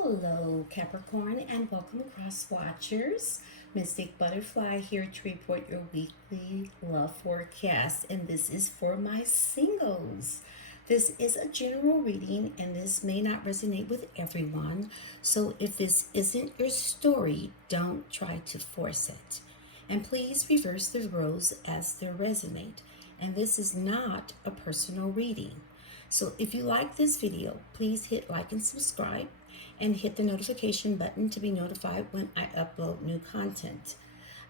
Hello, Capricorn, and welcome, cross watchers. Mystic Butterfly here to report your weekly love forecast, and this is for my singles. This is a general reading, and this may not resonate with everyone. So, if this isn't your story, don't try to force it. And please reverse the roles as they resonate. And this is not a personal reading. So if you like this video, please hit like and subscribe and hit the notification button to be notified when I upload new content.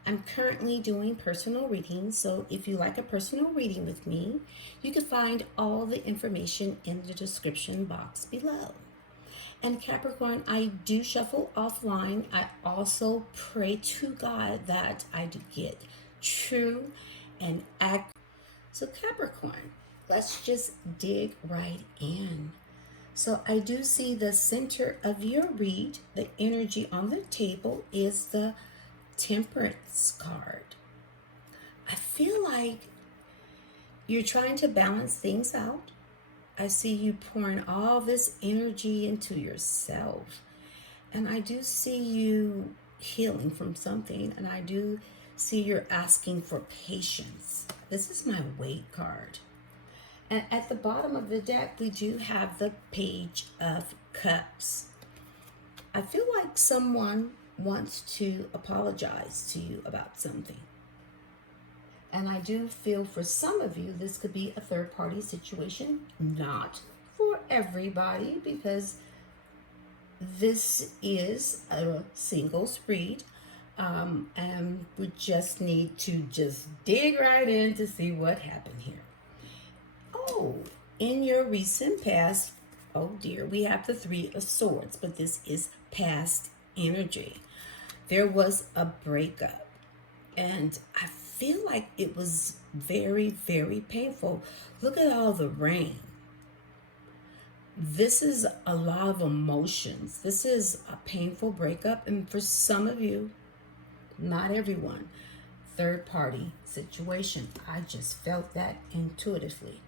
I'm currently doing personal readings, so if you like a personal reading with me, you can find all the information in the description box below. And Capricorn, I do shuffle offline. I also pray to God that I do get true and accurate. So Capricorn, let's just dig right in. So I do see the center of your read, the energy on the table is the Temperance card. I feel like you're trying to balance things out. I see you pouring all this energy into yourself. And I do see you healing from something. And I do see you're asking for patience. This is my Weight card. And at the bottom of the deck, we do have the Page of Cups. I feel like someone wants to apologize to you about something. And I do feel for some of you, this could be a third-party situation, not for everybody, because this is a singles read. And we just need to just dig right in to see what happened here. Oh, in your recent past, oh dear, we have the Three of Swords, but this is past energy. There was a breakup, and I feel like it was very, very painful. Look at all the rain. This is a lot of emotions. This is a painful breakup, and for some of you, not everyone, third party situation. I just felt that intuitively.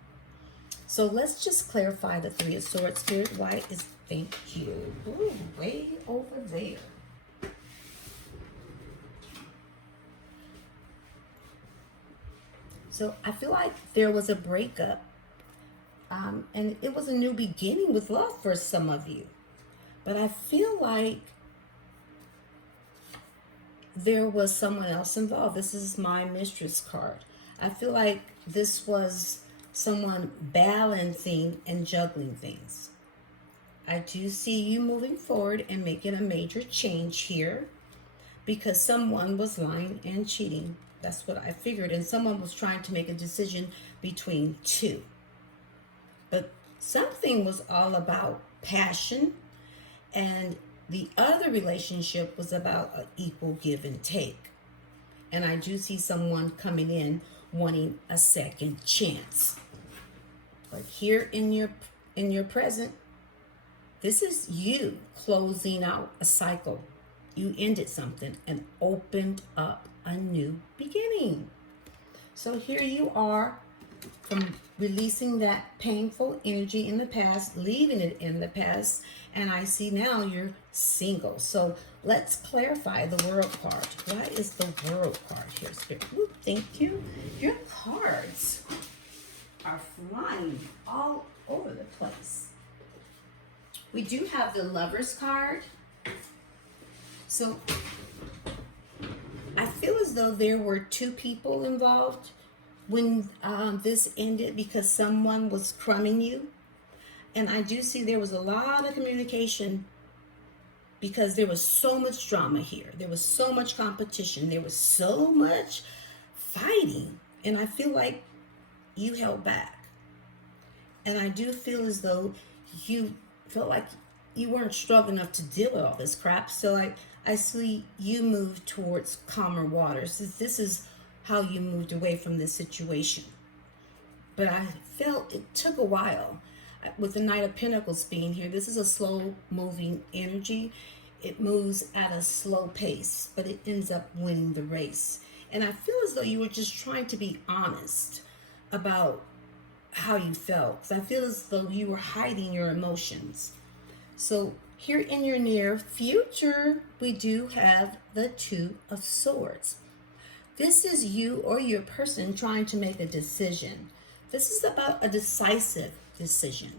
So let's just clarify the Three of Swords. Spirit White is, thank you. Ooh, way over there. So I feel like there was a breakup, and it was a new beginning with love for some of you. But I feel like there was someone else involved. This is my Mistress card. I feel like this was someone balancing and juggling things. I do see you moving forward and making a major change here because someone was lying and cheating. That's what I figured. And someone was trying to make a decision between two. But something was all about passion, and the other relationship was about an equal give and take. And I do see someone coming in wanting a second chance. But here in your present, this is you closing out a cycle. You ended something and opened up a new beginning. So here you are, from releasing that painful energy in the past, leaving it in the past, and I see now you're single. So let's clarify the World card. Why is the World card here, Spirit? Ooh, thank you. Your cards are flying all over the place. We do have the Lovers card. So I feel as though there were two people involved when this ended, because someone was crumbing you. And I do see there was a lot of communication because there was so much drama here. There was so much competition. There was so much fighting. And I feel like you held back. And I do feel as though you felt like you weren't strong enough to deal with all this crap. So I see you move towards calmer waters. This is how you moved away from this situation. But I felt it took a while. With the Knight of Pentacles being here, this is a slow moving energy. It moves at a slow pace, but it ends up winning the race. And I feel as though you were just trying to be honest about how you felt. I feel as though you were hiding your emotions. So Here in your near future, we do have the Two of Swords. This is you or your person trying to make a decision. This is about a decisive decision.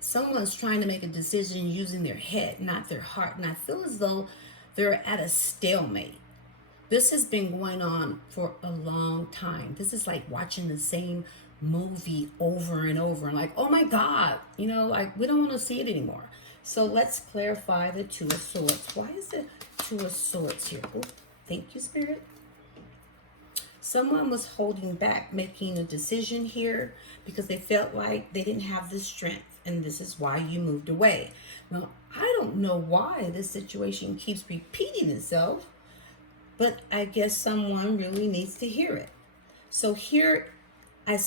Someone's trying to make a decision using their head, not their heart. And I feel as though they're at a stalemate. This has been going on for a long time. This is like watching the same movie over and over and like, oh my God, like we don't want to see it anymore. So let's clarify the Two of Swords. Why is the Two of Swords here? Oh, thank you, Spirit. Someone was holding back making a decision here because they felt like they didn't have the strength, and this is why you moved away. Now, I don't know why this situation keeps repeating itself, but I guess someone really needs to hear it. So here I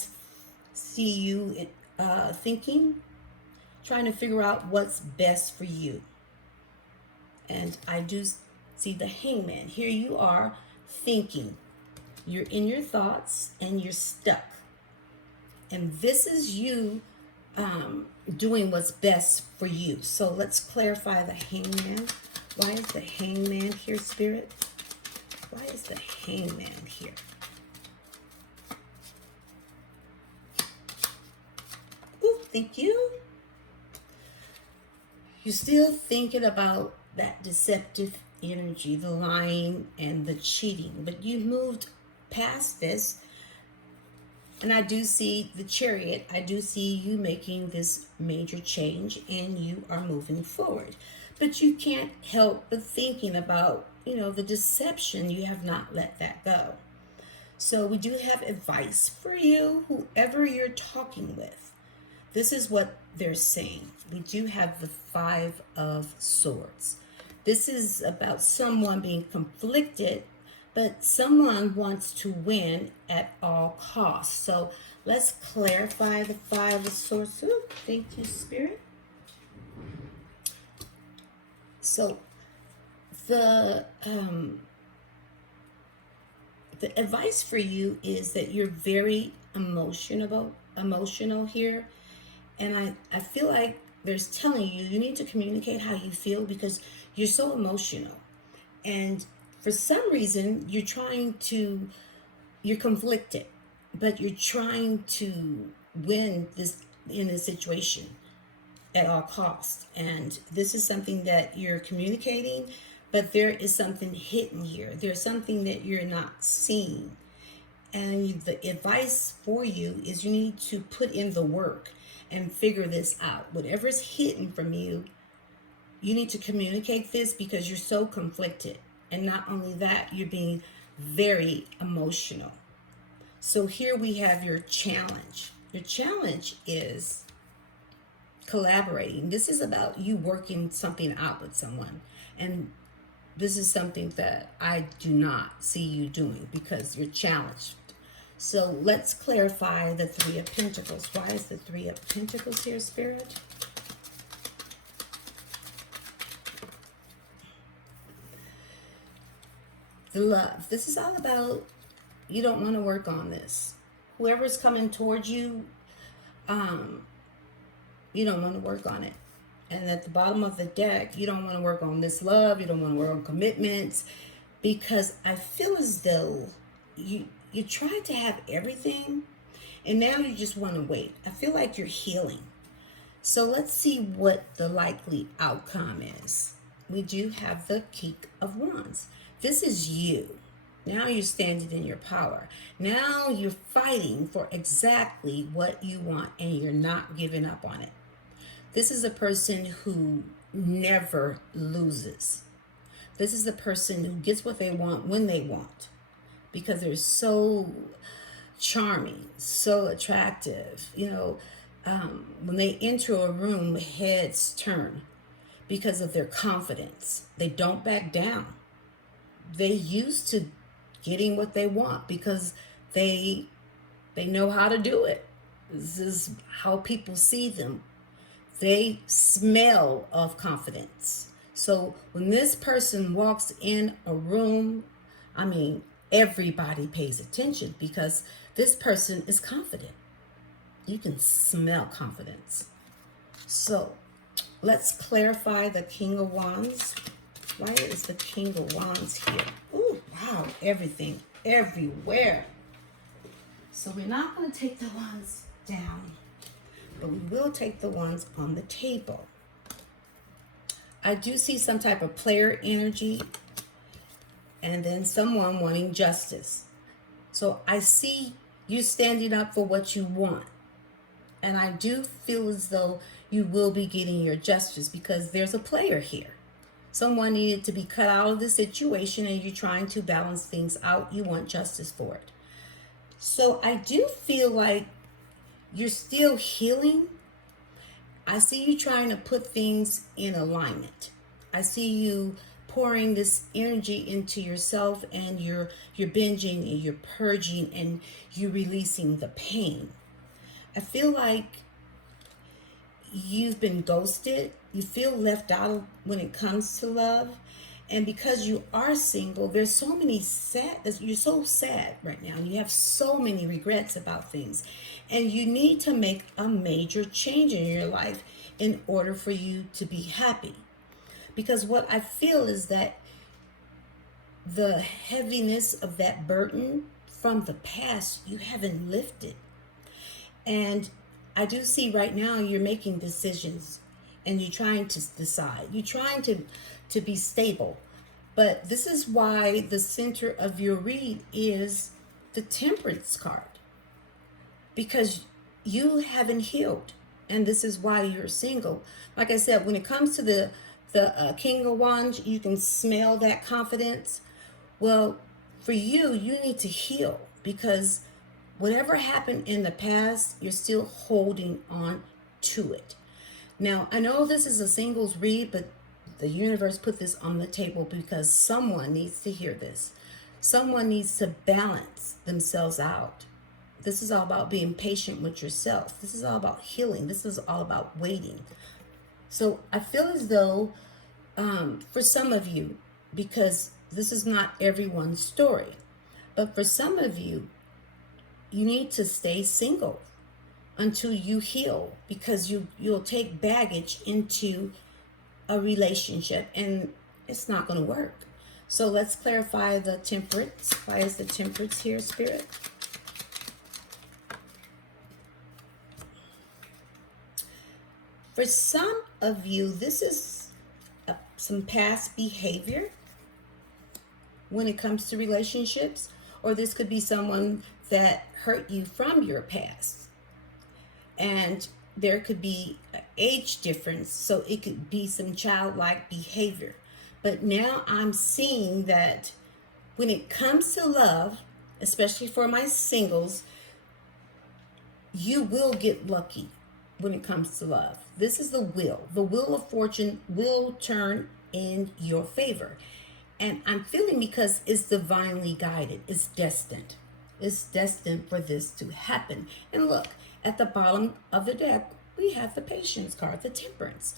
see you thinking, trying to figure out what's best for you. And I do see the Hangman. Here you are thinking. You're in your thoughts and you're stuck. And this is you doing what's best for you. So let's clarify the Hangman. Why is the Hangman here, Spirit? Why is the Hangman here? Ooh, thank you. You're still thinking about that deceptive energy, the lying and the cheating, but you moved past this. And I do see the Chariot. I do see you making this major change and you are moving forward. But you can't help but thinking about, the deception. You have not let that go. So we do have advice for you, whoever you're talking with. This is what they're saying. We do have the Five of Swords. This is about someone being conflicted, but someone wants to win at all costs. So let's clarify the Five of Swords. Ooh, thank you, Spirit. So the advice for you is that you're very emotional here. And I feel like there's telling you need to communicate how you feel because you're so emotional. And for some reason, you're conflicted, but you're trying to win this in this situation at all costs. And this is something that you're communicating, but there is something hidden here. There's something that you're not seeing. And the advice for you is you need to put in the work and figure this out. Whatever's hidden from you, you need to communicate this because you're so conflicted. And not only that, you're being very emotional. So here we have your challenge. Your challenge is collaborating. This is about you working something out with someone. And this is something that I do not see you doing because you're challenged. So let's clarify the Three of Pentacles. Why is the Three of Pentacles here, Spirit? The love. This is all about you don't want to work on this. Whoever's coming towards you, you don't want to work on it. And at the bottom of the deck, you don't want to work on this love. You don't want to work on commitments because I feel as though you tried to have everything and now you just want to wait. I feel like you're healing. So let's see what the likely outcome is. We do have the King of Wands. This is you. Now you're standing in your power. Now you're fighting for exactly what you want and you're not giving up on it. This is a person who never loses. This is a person who gets what they want when they want because they're so charming, so attractive. When they enter a room, heads turn because of their confidence. They don't back down. They used to getting what they want because they know how to do it. This is how people see them. They smell of confidence. So when this person walks in a room, everybody pays attention because this person is confident. You can smell confidence. So let's clarify the King of Wands. Why is the King of Wands here? Oh, wow, everything, everywhere. So we're not going to take the wands down, but we will take the wands on the table. I do see some type of player energy and then someone wanting justice. So I see you standing up for what you want. And I do feel as though you will be getting your justice because there's a player here. Someone needed to be cut out of the situation and you're trying to balance things out. You want justice for it. So I do feel like you're still healing. I see you trying to put things in alignment. I see you pouring this energy into yourself and you're binging and you're purging and you're releasing the pain. I feel like you've been ghosted. You feel left out when it comes to love. And because you are single, there's so many sad, you're so sad right now. You have so many regrets about things. And you need to make a major change in your life in order for you to be happy. Because what I feel is that the heaviness of that burden from the past, you haven't lifted. And I do see right now you're making decisions and you're trying to decide. You're trying to be stable. But this is why the center of your read is the Temperance card. Because you haven't healed. And this is why you're single. Like I said, when it comes to the King of Wands, you can smell that confidence. Well, for you, you need to heal. Because whatever happened in the past, you're still holding on to it. Now, I know this is a singles read, but the universe put this on the table because someone needs to hear this. Someone needs to balance themselves out. This is all about being patient with yourself. This is all about healing. This is all about waiting. So I feel as though for some of you, because this is not everyone's story, but for some of you, you need to stay single until you heal, because you'll take baggage into a relationship and it's not going to work. So let's clarify the Temperance. Why is the Temperance here, Spirit? For some of you, this is some past behavior when it comes to relationships, or this could be someone that hurt you from your past. And there could be an age difference, so it could be some childlike behavior. But now I'm seeing that when it comes to love, especially for my singles, you will get lucky when it comes to love. This is the wheel. The wheel of fortune will turn in your favor. And I'm feeling because it's divinely guided. It's destined. It's destined for this to happen. And look, at the bottom of the deck, we have the Patience card, the Temperance.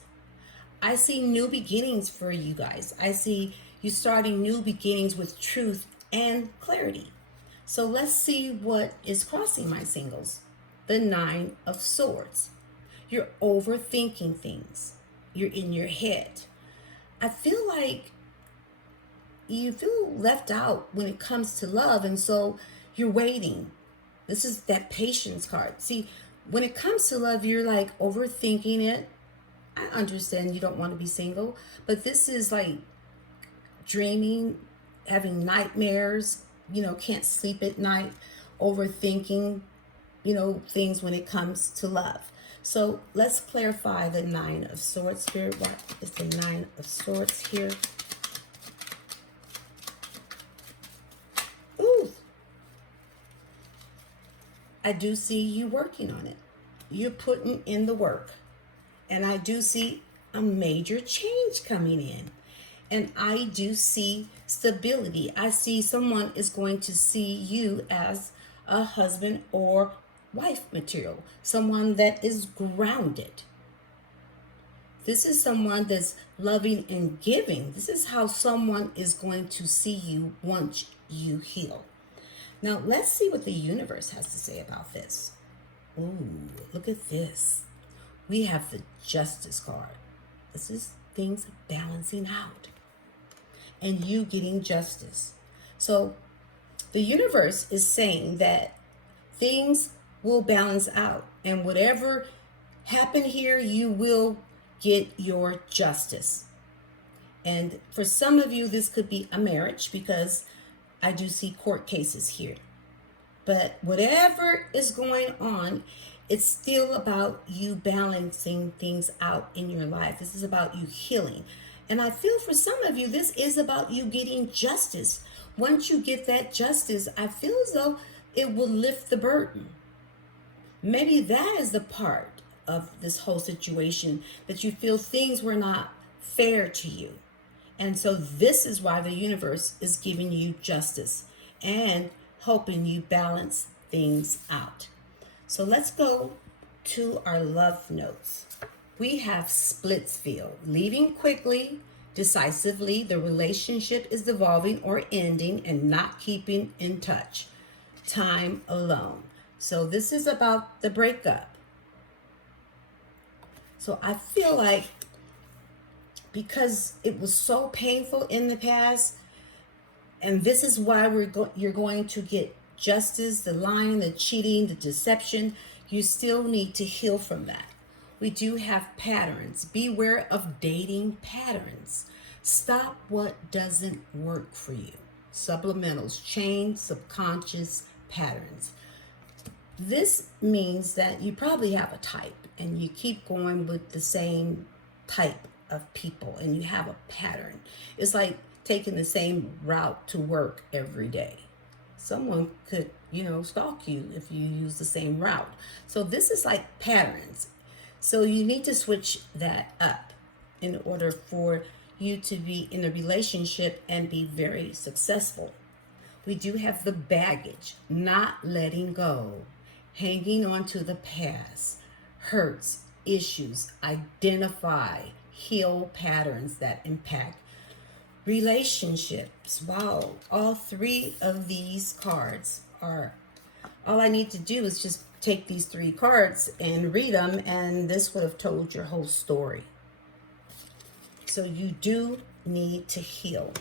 I see new beginnings for you guys. I see you starting new beginnings with truth and clarity. So let's see what is crossing my singles. The Nine of Swords. You're overthinking things. You're in your head. I feel like you feel left out when it comes to love, and so you're waiting. This is that Patience card. See, when it comes to love, you're like overthinking it. I understand you don't want to be single, but this is like dreaming, having nightmares, can't sleep at night, overthinking, things when it comes to love. So let's clarify the Nine of Swords, Spirit. What is the Nine of Swords here? Ooh. I do see you working on it. You're putting in the work. And I do see a major change coming in. And I do see stability. I see someone is going to see you as a husband or wife material. Someone that is grounded. This is someone that's loving and giving. This is how someone is going to see you once you heal. Now, let's see what the universe has to say about this. Ooh, look at this. We have the Justice card. This is things balancing out and you getting justice. So the universe is saying that things will balance out, and whatever happened here, you will get your justice. And for some of you, this could be a marriage, because I do see court cases here. But whatever is going on, it's still about you balancing things out in your life. This is about you healing. And I feel for some of you, this is about you getting justice. Once you get that justice, I feel as though it will lift the burden. Maybe that is the part of this whole situation, that you feel things were not fair to you. And so this is why the universe is giving you justice and helping you balance things out. So let's go to our love notes. We have Splitsville. Leaving quickly, decisively, the relationship is devolving or ending and not keeping in touch. Time alone. So this is about the breakup. So I feel like because it was so painful in the past, and this is why you're going to get justice, the lying, the cheating, the deception. You still need to heal from that. We do have patterns. Beware of dating patterns. Stop what doesn't work for you. Supplementals, change subconscious patterns. This means that you probably have a type and you keep going with the same type of people and you have a pattern. It's like taking the same route to work every day. Someone could, stalk you if you use the same route. So this is like patterns. So you need to switch that up in order for you to be in a relationship and be very successful. We do have the baggage, not letting go, hanging on to the past, hurts, issues, identify, heal patterns that impact relationships. Wow, all three of these cards are, all I need to do is just take these three cards and read them, and this would have told your whole story. So you do need to heal.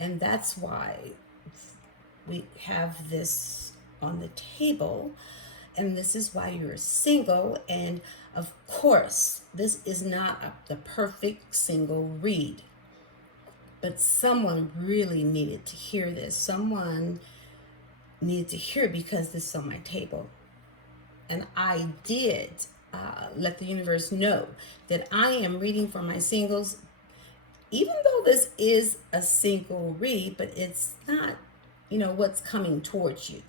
And that's why we have this on the table. And this is why you're single. And of course, this is not the perfect single read. But someone really needed to hear this. Someone needed to hear it because this is on my table. And I did let the universe know that I am reading for my singles, even though this is a single read, but it's not, what's coming towards you.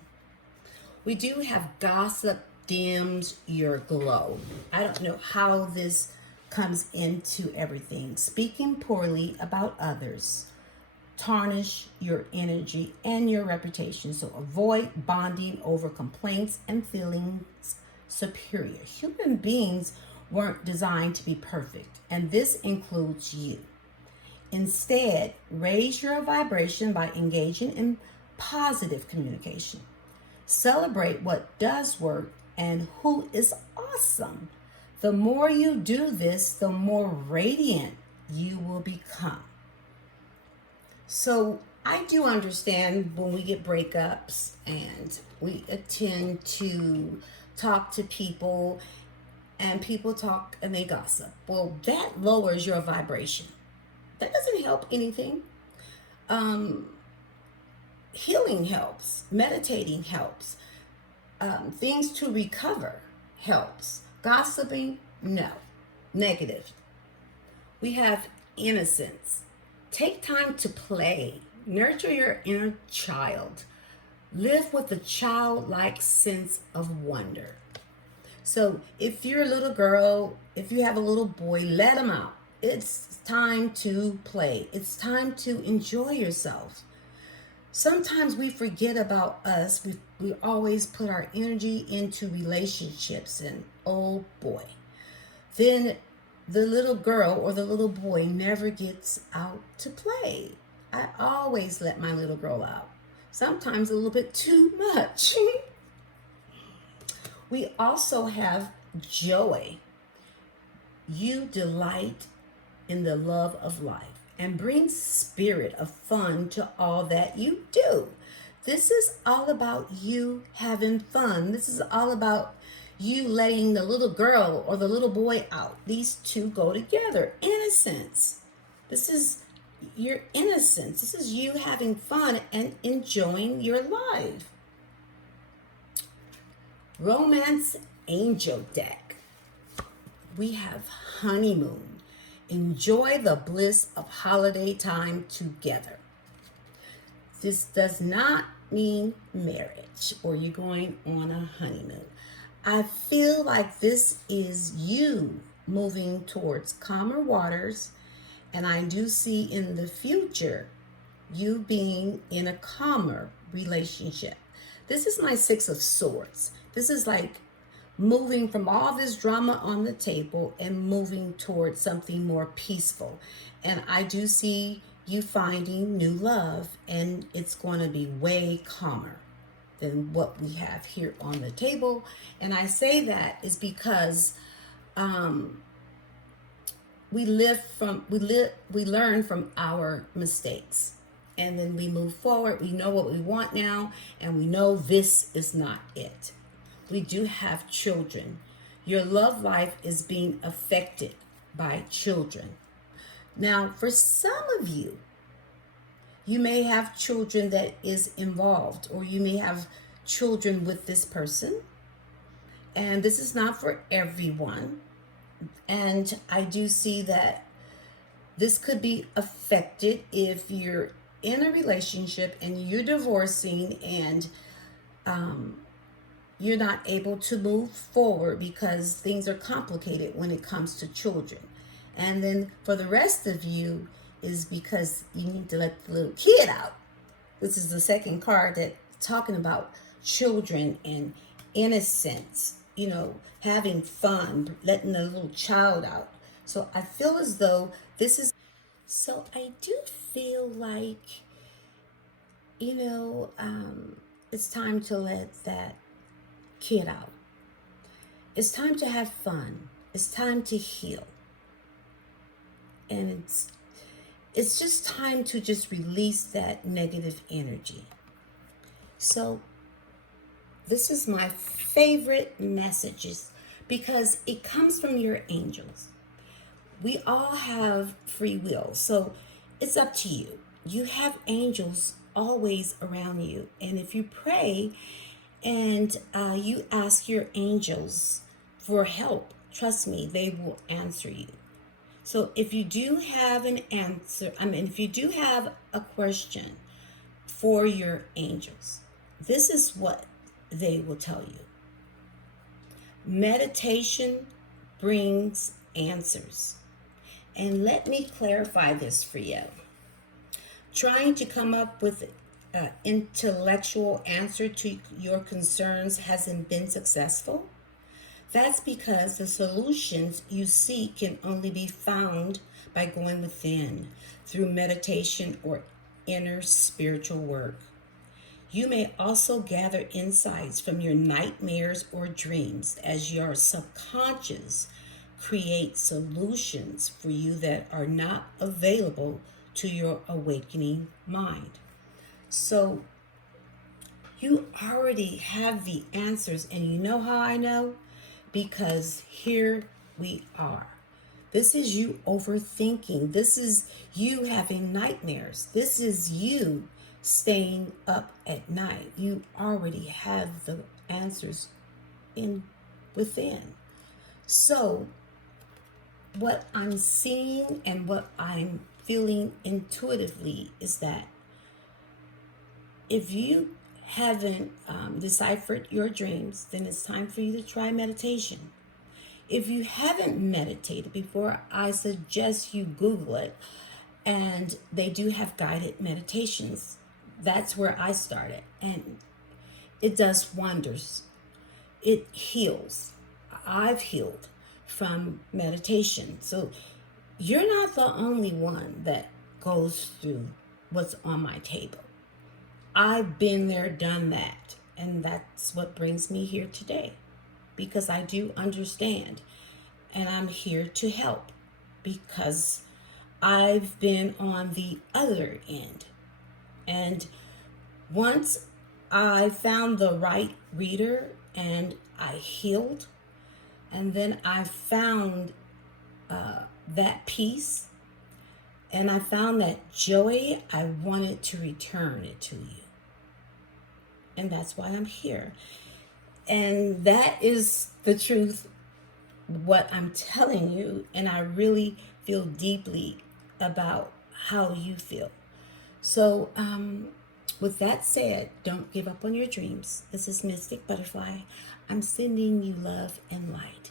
We do have gossip dims your glow. I don't know how this comes into everything. Speaking poorly about others tarnish your energy and your reputation. So avoid bonding over complaints and feelings superior. Human beings weren't designed to be perfect, and this includes you. Instead, raise your vibration by engaging in positive communication. Celebrate what does work and who is awesome. The more you do this, the more radiant you will become. So I do understand when we get breakups and we tend to talk to people and people talk and they gossip. Well, that lowers your vibration. That doesn't help anything. Healing helps. Meditating helps. Things to recover helps. Gossiping, no. Negative. We have innocence. Take time to play. Nurture your inner child. Live with a childlike sense of wonder. So if you're a little girl, if you have a little boy, let them out. It's time to play. It's time to enjoy yourself. Sometimes we forget about us. We always put our energy into relationships, and oh boy, then the little girl or the little boy never gets out to play. I always let my little girl out. Sometimes a little bit too much. We also have joy. You delight in the love of life and bring spirit of fun to all that you do. This is all about you having fun. This is all about you letting the little girl or the little boy out. These two go together. Innocence. This is your innocence. This is you having fun and enjoying your life. Romance Angel deck. We have honeymoon. Enjoy the bliss of holiday time together. This does not mean marriage or you're going on a honeymoon. I feel like this is you moving towards calmer waters, and I do see in the future you being in a calmer relationship. This is my Six of Swords. This is like moving from all this drama on the table and moving towards something more peaceful. And I do see you finding new love, and it's going to be way calmer than what we have here on the table. And I say that is because we learn from our mistakes, and then we move forward. We know what we want now, and we know this is not it. We do have children. Your love life is being affected by children. Now, for some of you, you may have children that is involved, or you may have children with this person. And this is not for everyone. And I do see that this could be affected if you're in a relationship and you're divorcing and you're not able to move forward because things are complicated when it comes to children. And then for the rest of you is because you need to let the little kid out. This is the second card that's talking about children and innocence, having fun, letting the little child out. So I feel as though this is, so I do feel like, it's time to let that kid out. It's time to have fun. It's time to heal. And it's just time to just release that negative energy. So this is my favorite messages because it comes from your angels. We all have free will, so it's up to you. You have angels always around you. And if you pray and you ask your angels for help, trust me, they will answer you. So if you do have if you do have a question for your angels, this is what they will tell you. Meditation brings answers. And let me clarify this for you. Trying to come up with an intellectual answer to your concerns hasn't been successful. That's because the solutions you seek can only be found by going within through meditation or inner spiritual work. You may also gather insights from your nightmares or dreams as your subconscious creates solutions for you that are not available to your awakening mind. So you already have the answers, and you know how I know? Because here we are. This is you overthinking. This is you having nightmares. This is you staying up at night. You already have the answers within. So what I'm seeing and what I'm feeling intuitively is that if you haven't deciphered your dreams, then it's time for you to try meditation. If you haven't meditated before, I suggest you Google it. And they do have guided meditations. That's where I started. And it does wonders. It heals. I've healed from meditation. So you're not the only one that goes through what's on my table. I've been there, done that. And that's what brings me here today. Because I do understand. And I'm here to help. Because I've been on the other end. And once I found the right reader and I healed, and then I found that peace and I found that joy, I wanted to return it to you. And that's why I'm here. And that is the truth, what I'm telling you. And I really feel deeply about how you feel. So, with that said, don't give up on your dreams. This is Mystic Butterfly. I'm sending you love and light.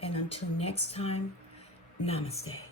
And until next time, namaste.